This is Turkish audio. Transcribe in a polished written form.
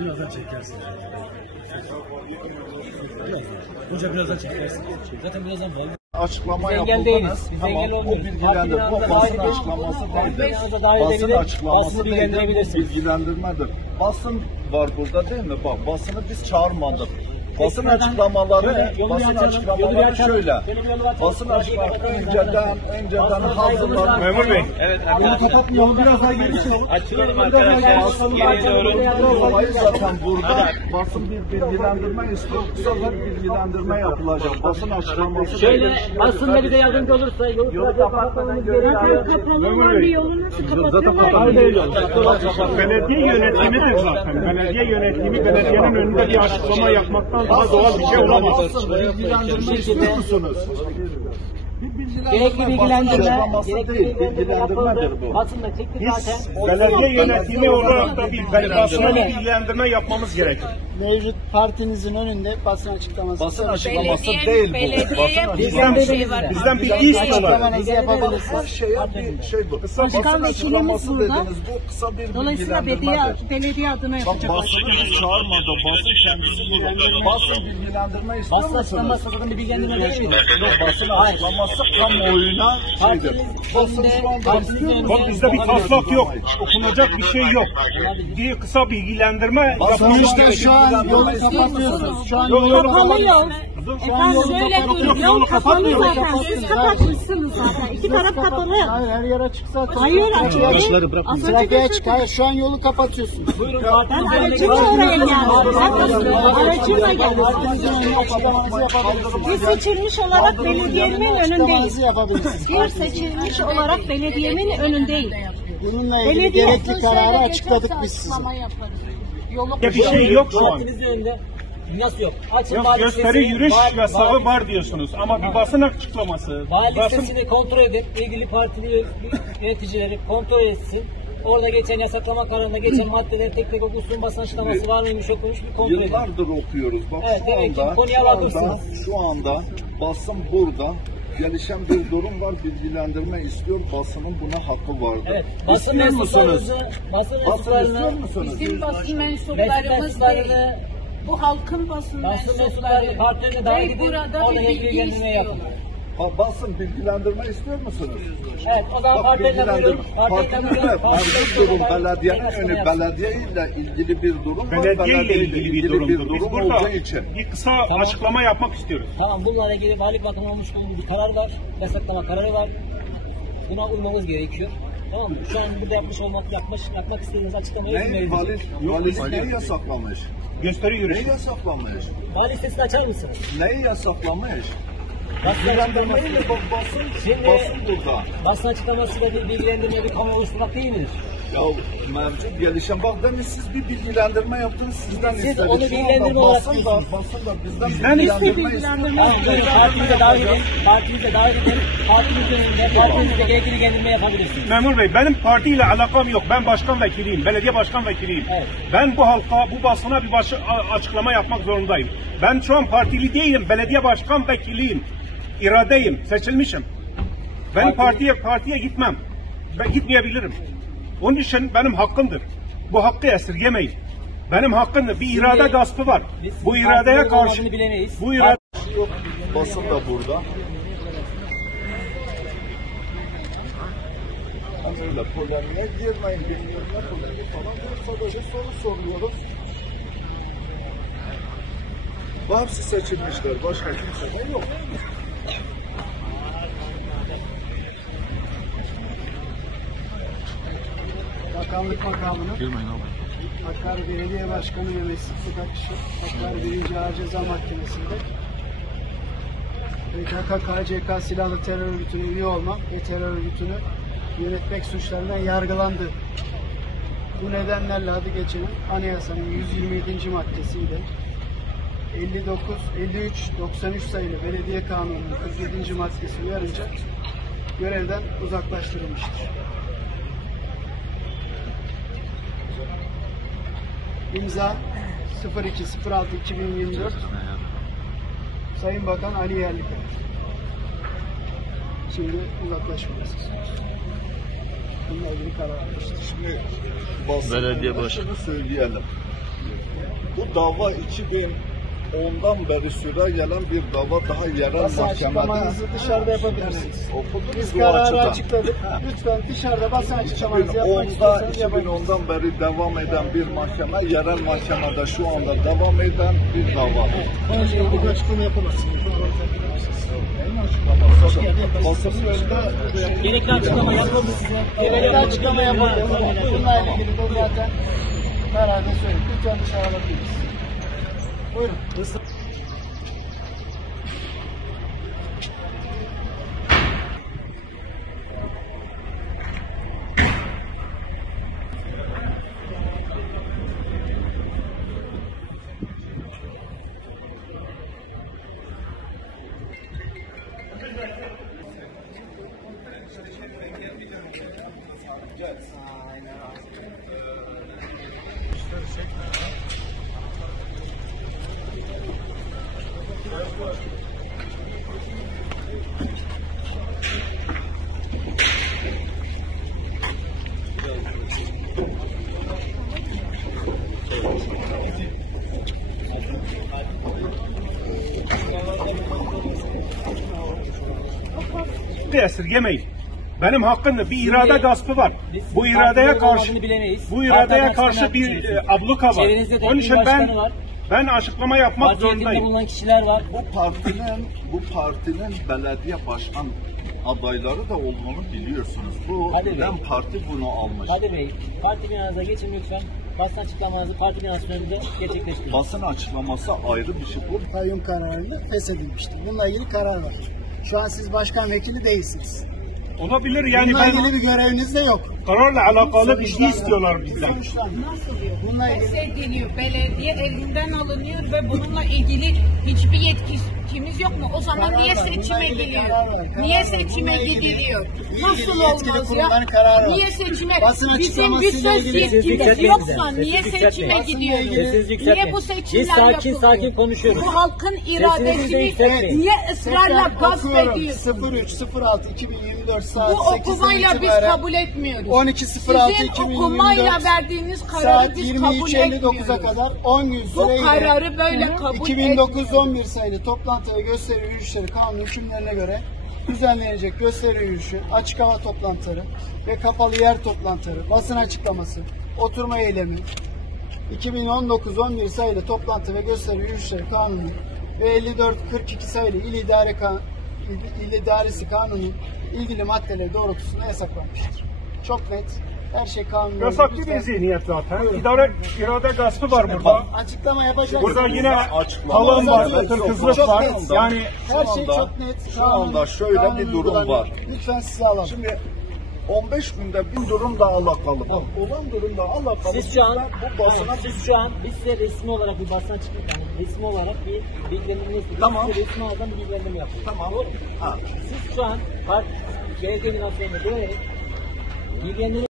Birazdan çekersin. Hoca birazdan çekersin. Zaten birazdan var. Açıklama engel değiliz. Biz tamam, engel olmuyoruz. Bu basın açıklaması değil. Basın açıklaması değil, bilgilendirmedir. Basın var burada değil mi? Bak, basını biz çağırmadık. Basın açıklamaları şöyle. Basın açıklamaları önceden hazırlanır. Memur Bey. Evet, Yolu biraz daha geniş olun. açılalım arkadaşlar. Geriye doğru. Dolayı zaten burada basın bir bilgilendirme istiyor. Kısa bir bilgilendirme yapılacak. Basın açıklaması. Şöyle basında bize yardımcı olursa yolu kapatmamız gerekiyor. Kapalı olan bir yolu nasıl kapatıyorlar? Belediye yönetimidir zaten. Belediye yönetimi belediyenin önünde bir açıklama yapmaktan daha doğal bir şey olamaz. Bilgilendirme istiyor musunuz? Gerekli bilgilendirme, bilgilendirmedir bu. basında çekti zaten. Belediye yönetimi olarak da bir basına bir bilgilendirme yapmamız gerekir. Mevcut partinizin önünde basın açıklaması. Basın açıklaması değil bu. Bizden bilgi istiyorlar. Açıklamanızı yapabilirsiniz. Her şeye bir şey bu. Basın Başkan vekilimiz açıklaması burada. dediniz. Bu kısa bir Dolayısıyla bilgilendirmedir. belediye adına Bak, yapacak. basını biz çağırmadı. Basın kendisi burada. Basın bilgilendirme istiyor Basın musunuz? açıklaması zaten bir bilgilendirme değil mi? Yok, basın açıklaması kamuoyuna şeydir. Basın şu anda istiyor musunuz? Bak bizde bir taslak yok. Okunacak bir şey yok. Bir kısa bilgilendirme yapılmış. İşte şu an yolu kapatıyorsunuz. Şu an Yolu yolu Kapalı yol. Efendim Yok, söylemiyorum. yolu Yol kapalı kapatmıyoruz. zaten. Siz kapatmışsınız zaten. İki taraf kapalı. Hayır, her yer açık zaten. Hayır açık değil. Az önce Trafiğe açık. geçirdim. Hayır, şu an yolu kapatıyorsunuz. Buyurun Ben partinizin aracımla oraya geldim. Aracımla geldim. Açıklamanızı yapabilirsiniz. Bir seçilmiş olarak belediyemin önündeyiz. Açıklamanızı yapabilirsiniz. Bir seçilmiş olarak belediyemin önündeyim. Bununla ilgili Belediye gerekli kararı açıkladık biz size. Bir şey yok şu an. partinizin önünde. Nasıl yok? Açın Yok, vali gösteri listesini, yürüyüş yasağı vali- var diyorsunuz ama bir basın açıklaması. Vali Basın listesini kontrol edip ilgili partili yöneticileri kontrol etsin. Orada geçen yasaklama kararında geçen maddeleri tek tek okusun, basın açıklaması var mıymış yokmuş bir kontrol edin. Yıllardır okuyoruz. Bak, Evet, demek ki konuya vakıfsınız. şu anda basın burada. Gelişen bir durum var. Bilgilendirme istiyor. Basının buna hakkı vardır. Evet, basın İstiyor musunuz? mensuplarınızı, basın Basın istiyor mensuplarını, musunuz? Bizim basın meslek mensuplarımız değil. mensuplarını, Bu halkın basın basın mensuplarını mensupları. partilerine dahil Ve edin, burada orada bir bilgi bilgilendirme yapın. istiyor. Basın bilgilendirme istiyor musunuz? Evet, o zaman partilerine buyurun. Mevcut durum belediyenin önü, belediye ile ilgili bir durum var. belediye ile ilgili bir durumdur. Biz durum burada olacağı için. bir kısa açıklama yapmak istiyoruz. Tamam, bununla ilgili valilik bakımı olmuş bulunduğu bir karar var. Yasaklama kararı var. Buna uymamız gerekiyor. Tamam mı? Şu an burada yapmak istediğiniz açıklamayı Ne? Valilik neyi yasaklamış? Gösteri yürüyüş. Neyi yasaklamış? Vali listesini açar mısınız? Neyi yasaklamış? Basın açıklaması, Bilgilendirmeyle basın Şimdi- burada. basın açıklamasıyla bir bilgilendirme, bir kamu oluşturmak değil midir? Ya mevcut gelişen bak demin siz bir bilgilendirme yaptınız sizden Siz istedik. onu Şu anda bilgilendirme olarak basın da bizden Bizden bilgilendirme Tamam, buyurun, partimize dahil edin. Partimize dahil edin. Partimizin önünde, partimizde gerekli bilgilendirme yapabilirsiniz. Memur Bey, benim partiyle alakam yok. Ben başkan vekiliyim. Belediye başkan vekiliyim. Evet. Ben bu halka, bu basına bir açıklama yapmak zorundayım. Ben şu an partili değilim. Belediye başkan vekiliyim. İradeyim. Seçilmişim. Ben partiye gitmem. Ben gitmeyebilirim. Onun için benim hakkımdır. Bu hakkı esirgemeyin. Benim hakkımdır. Bir irade gaspı var. Biz Bu iradeye partinin karşı olmadığını bilemeyiz. bu irade basın da burada. Hani öyle polemiğe girmeyin, bilmiyorum ne polemiği falan. Sadece soru soruyoruz. Bu hepsi seçilmişler. Başka kimse de yok. Bakanlık makamını Hakkari Belediye Başkanı ve Meslek Akışı Hakkari 1. Ağır Ceza Mahkemesi'nde PKK-KCK silahlı terör örgütüne üye olmak ve terör örgütünü yönetmek suçlarından yargılandı. Bu nedenlerle adı geçen Anayasanın 127. maddesiyle 59, 53, 93 sayılı Belediye Kanunu'nun 47. maddesi uyarınca görevden uzaklaştırılmıştır. İmza 02.06.2024 Sayın Bakan Ali Yerlikaya. Şimdi uzaklaşmayacağız. bununla ilgili karar almıştır. Şimdi belediye başkanı söyleyelim. Bu dava 2010'dan beri süre gelen bir dava, daha yerel Basın mahkemede. açıklamanızı dışarıda yapabilirsiniz. Okudunuz Biz bu kararı açıdan. açıkladık. Lütfen dışarıda basın açıklamanızı yapmak istiyorsanız yapabilirsiniz. 2010'dan beri devam eden bir mahkeme, yerel mahkemede şu anda devam eden bir dava. Konuyla ilgili açıklama yapamazsınız. Basının önünde Gerekli açıklama yapıldı size. Gerekli açıklama yapıldı. Bununla ilgili de zaten kararda söyledik. Lütfen dışarı alabiliriz. Buyurun. esirgemeyin. Benim hakkımda bir irade gaspı var. Bu iradeye karşı bir abluka var. Çevrenizde de Onun için il başkanı var. ben açıklama yapmak Parti yönetiminde zorundayım. bulunan kişiler var. bu partinin belediye başkan adayları da olduğunu biliyorsunuz. Bu Kadir Bey. DEM Parti bunu almış. Kadir Bey, parti binanıza geçin lütfen. Basın açıklamanızı parti binasının önünde gerçekleştirin. Basın açıklaması ayrı bir şey. Bu Kayyum kararıyla feshedilmiştir. Bununla ilgili karar var. Şu an siz başkan vekili değilsiniz. Olabilir yani Bununla ben ilgili bir göreviniz de yok. kararla alakalı bir şey istiyorlar bizden. Nasıl yok? Bununla ilgili Feshediliyor. Belediye elinden alınıyor ve bununla ilgili hiçbir yetkimiz yok mu? O zaman Karar niye var. seçime Bununla ilgili gidiliyor? karar var. Karar Niye var. seçime Bununla ilgili gidiliyor? ilgili Nasıl yetkili olmaz kurumların ya? kararı var. Niye seçime? Basın Bizim bir açıklamasıyla söz ilgili- yetkimiz yoksa niye Sesinizi seçime yükseltmeyin. gidiyoruz? Sesinizi yükseltmeyin. Niye bu Biz seçimler sakin yapılıyor? konuşuyoruz. Bu halkın Sesinizi iradesini yükseltmeyin. niye ısrarla Tekrar gasp okuyorum. ediyorsunuz? 03.06.2024 saat Bu 8'den okumayla biz itibaren kabul etmiyoruz. 12.06.2024 Sizin okumayla verdiğiniz kararı saat biz kabul 23.59'a etmiyoruz. kadar 10 gün Bu süreyle kararı böyle kabul 2911 sayılı toplantı ve gösteri yürüyüşleri kanunu hükümlerine göre düzenlenecek gösteri yürüyüşü, açık hava toplantıları ve kapalı yer toplantıları, basın açıklaması, oturma eylemi, 2019-11 sayılı toplantı ve gösteri yürüyüşleri kanunu ve 54-42 sayılı İl İdaresi Kanunu ilgili maddeleri doğrultusunda yasaklanmıştır. Çok net. Her şey kanunla. Yasaklı bir zihniyet zaten. İrade gaspı var burada. Açıklama yapacaksınız. Burada yine Açıklama talan var, Çok tırkızlık net. var. Şu Yani her şey anda- çok net. şu anda şöyle kanun bir durum uygulanıyor. var. Lütfen size alalım. Şimdi 15 günde bir durumla alakalı. Bak, olan durumla alakalı. Siz şu an, bu basına siz şu an biz size resmi olarak bir basın açıklaması, yani resmi olarak bir bilgilendirme istedik. Tamam. Size resmi olarak bir bilgilendirme yapıyoruz. Tamam. Ha. Siz şu an belediye binasının önünde dönerek bilgilendirme